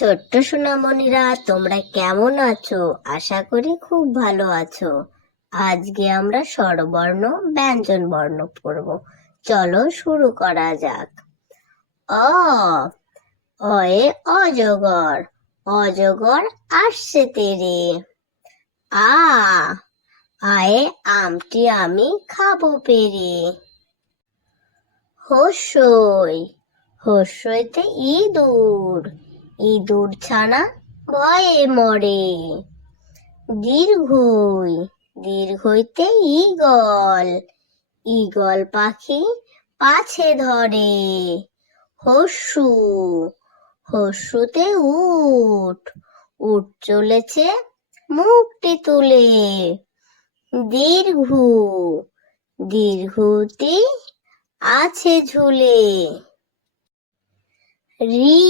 ছোট্ট সোনামণিরা, তোমরা কেমন আছো? আশা করি খুব ভালো আছো। আজকে আমরা স্বরবর্ণ, ব্যঞ্জন বর্ণ পড়ব। চলো শুরু করা যাক। অ, অয়ে অজগর অজগর আসছে তেরে। আ, আয়ে আমটি আমি খাব পেরে। হস্যই, হস্যইতে ইঁদুর। ইঁদুর ছানা ভয়ে মরে। দীর্ঘই, দীর্ঘইতে ঈগল ঈগল পাখি পাছে ধরে। হস্যু, হস্যুতে উট উট চলেছে মুখটি তুলে। দীর্ঘ, দীর্ঘতে আছে ঝুলে। রি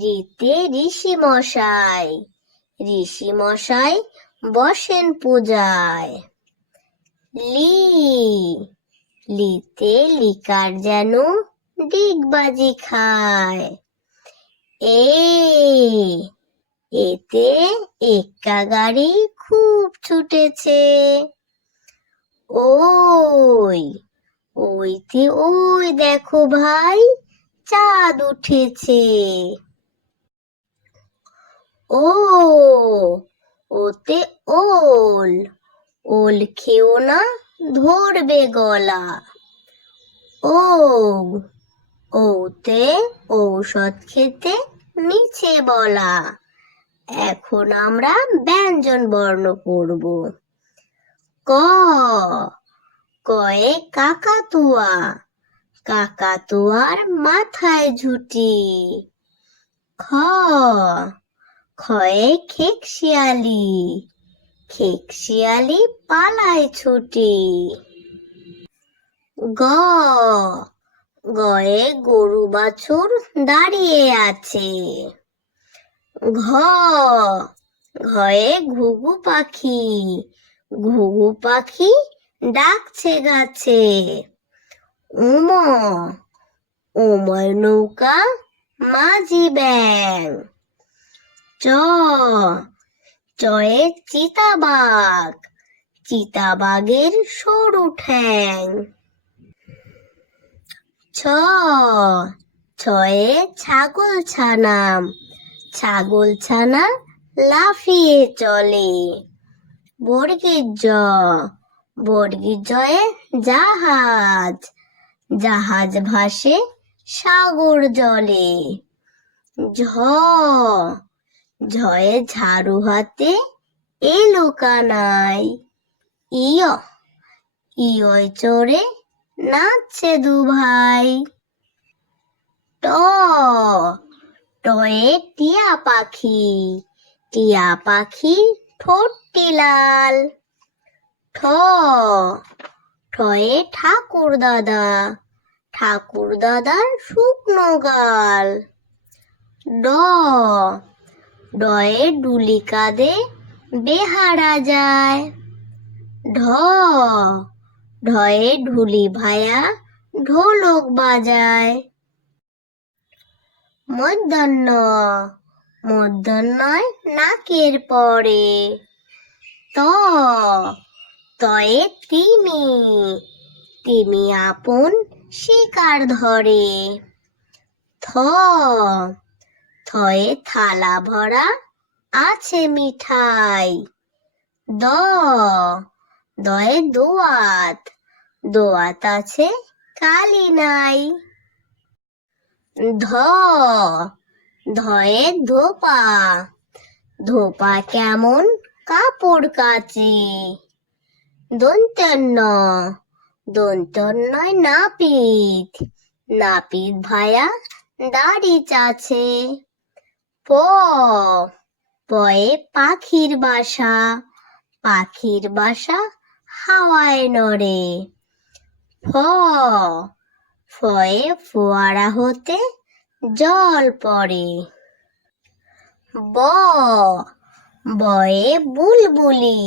রিতে ঋষি মশাই ঋষি মশাই বসেন পূজায়। লি, লিতে লিকার যেন ডিগবাজি খায়। এ, এতে এক্কা গাড়ি খুব ছুটেছে। ওই, ওইতে ওই দেখো ভাই চাঁদ উঠেছে। ও ওতে ওল। ওল খেও না, ধরবে গলা। ও ওতে ঔষধ খেতে নিচে বলা। এখন আমরা ব্যঞ্জন বর্ণ পড়ব। ক, কয়ে কাকাতুয়া। কাকাতুয়ার মাথায় ঝুটি। খ খয়ে খেক শিয়ালি খেক শিয়ালি পালায় ছুটি। গ, গয়ে গরু বাছুর দাঁড়িয়ে আছে। ঘ, ঘয়ে ঘুঘু পাখি ঘুঘু পাখি ডাকছে গাছে। উম, উময় নৌকা, মাঝি ব্যাং। চ চয়ে চিতাবাঘ চিতাবাঘের সরু ঠ্যাং। ছ, ছয়ে ছাগল ছানা ছাগল ছানা লাফিয়ে চলে। বর্গের জ, বর্গের জয়ে জাহাজ। জাহাজ ভাসে সাগর জলে। ঝ ঝয়ে ঝাড়ু হাতে এলো কানাই। ইয় ইয় চড়ে নাচছে দু ভাই ট, টয়ে টিয়া পাখি টিয়া পাখি ঠোঁটটি লাল। ঠ, ঠয়ে ঠাকুর দাদা, ঠাকুর দাদার শুকনো গাল। ড ডয়ে ডুলি কাঁদে বেহারা যায়। ঢ, ঢয়ে ঢুলি ভায়া ঢোলক বাজায়। মধ্যাহ্ন, মধ্যাহ্নয় নাকের পরে। ত, তয়ে তিমি তিমি আপন শিকার ধরে। থ থয়ে থালা ভরা আছে মিঠাই। দ, দয়ে দোয়াত দোয়াত আছে কালি নাই। ধ, ধয়ে ধোপা ধোপা কেমন কাপড় কাচে। দন্তন্য, দন্তন্যয় নাপিত নাপিত ভায়া দাড়ি চাছে প। পয়ে পাখির বাসা পাখির বাসা হাওয়ায় নড়ে। ফ। ফয়ে ফোয়ারা হতে জল পড়ে। ব। বয়ে বুলবুলি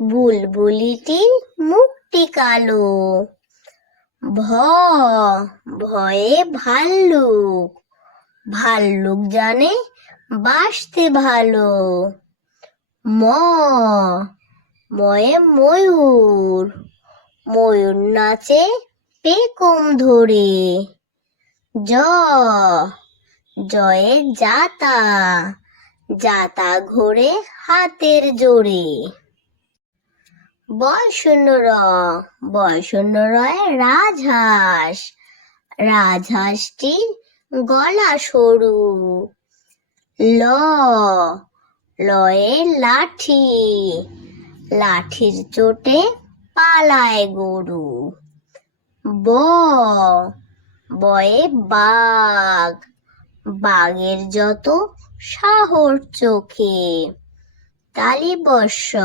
বুলবুলিটির মুখটি কালো। ভ। ভয়ে ভাল্লুক ভাল্লুক জানে, বাসতে ভালো। ম, ময়ে ময়ূর। ময়ূর নাচে পেকম ধরে। জ, জয়ে জাতা জাতা ঘোরে হাতের জোরে। বয় শূন্য র বয় শূন্য রয়ে রাজহাঁস। রাজহাঁসটির গলা সরু। ল, লয়ে লাঠি। লাঠির চোটে পালায় গরু। ব, বয়ে বাঘ। বাঘের যত সাহর চোখে। তালিবর্ষ,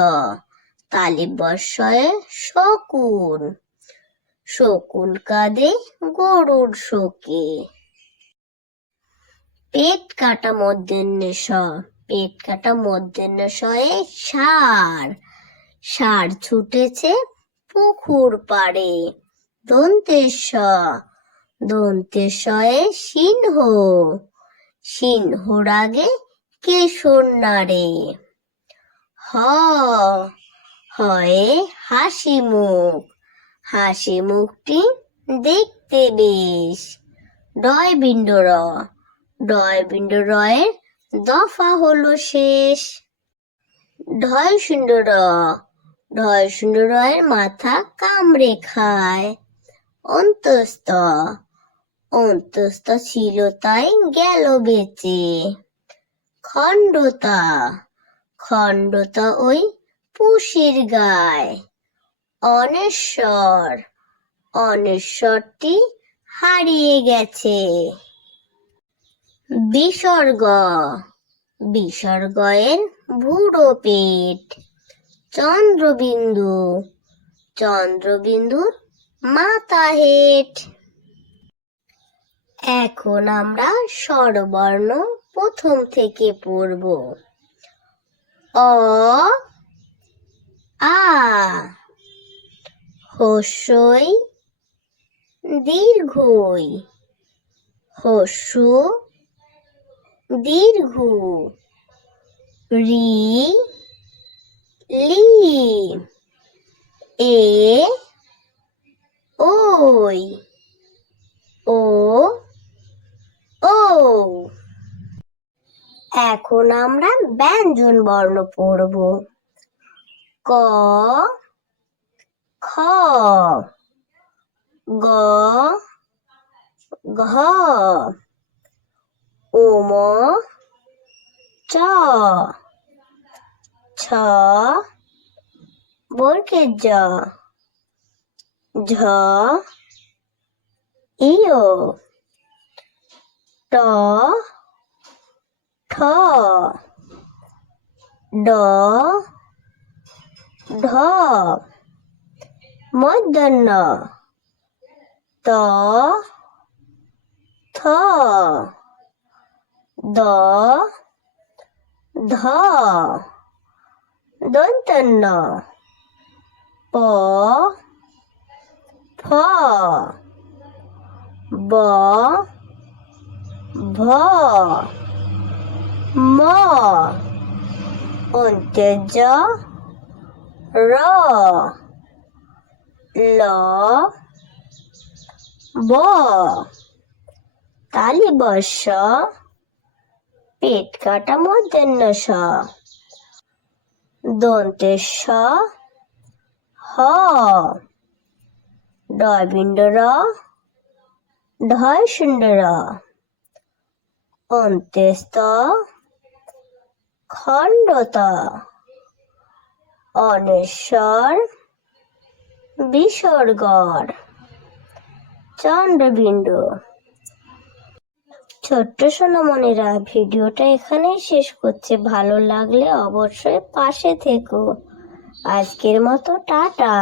তালিবর্ষয়ে শকুন। শকুন কাঁদে গরুর শোকে। পেট কাটা মধ্যাহ্ন স পেট কাটা মধ্যাহ্ন শয়ে সার। সার ছুটেছে পুকুর পাড়ে। দন্তেশ দন্তেশয়ে সিংহ সিংহর আগে কেশর নাড়ে। হ, হয়ে হাসি মুখ। হাসি মুখটি দেখতে বেশ। ডয় বিন্দ র ডয় রয়ের দফা হলো শেষ। ঢয় শূন্য র ঢয় রয়ের মাথা কামড়ে খায় অন্তস্ত অন্তস্ত ছিল তাই গেল বেঁচে। খণ্ডতা খণ্ডতা ওই পুষির গায়। অনেশ্বর, অনেশ্বরটি হারিয়ে গেছে। বিসর্গ। বিসর্গয়ের বুড়ো পেট চন্দ্রবিন্দু। চন্দ্রবিন্দুর মাথা হেট এখন আমরা স্বরবর্ণ প্রথম থেকে পড়ব। অ, আ, হস্যই, দীর্ঘই। হস্যু দীর্ঘ রি লি এ ওই ও ও। এখন আমরা ব্যঞ্জন বর্ণ পড়ব। ক, খ, গ, ঘ ওম চ ছ বর্গের জ ঝ ইয় ট ঠ ড ঢ মধ্যাহ্ন ত থ দ ধ দন্তন্য প ফ ব ভ ম অন্ত্যজ র ল ব তালিবর্ষ পেট কাটা মধ্যাহ্ন স। দন্তেশ হ। ডয়বিন্দ র ঢয় শূন্য র। অন্ত্যস্ত খণ্ডত। অনেশ্বর, বিসর্গর। চন্দ্রবিন্দু। ছোট্ট সোনামণিরা ভিডিওটা এখানেই শেষ করছে। ভালো লাগলে অবশ্যই পাশে থেকো। আজকের মতো টাটা।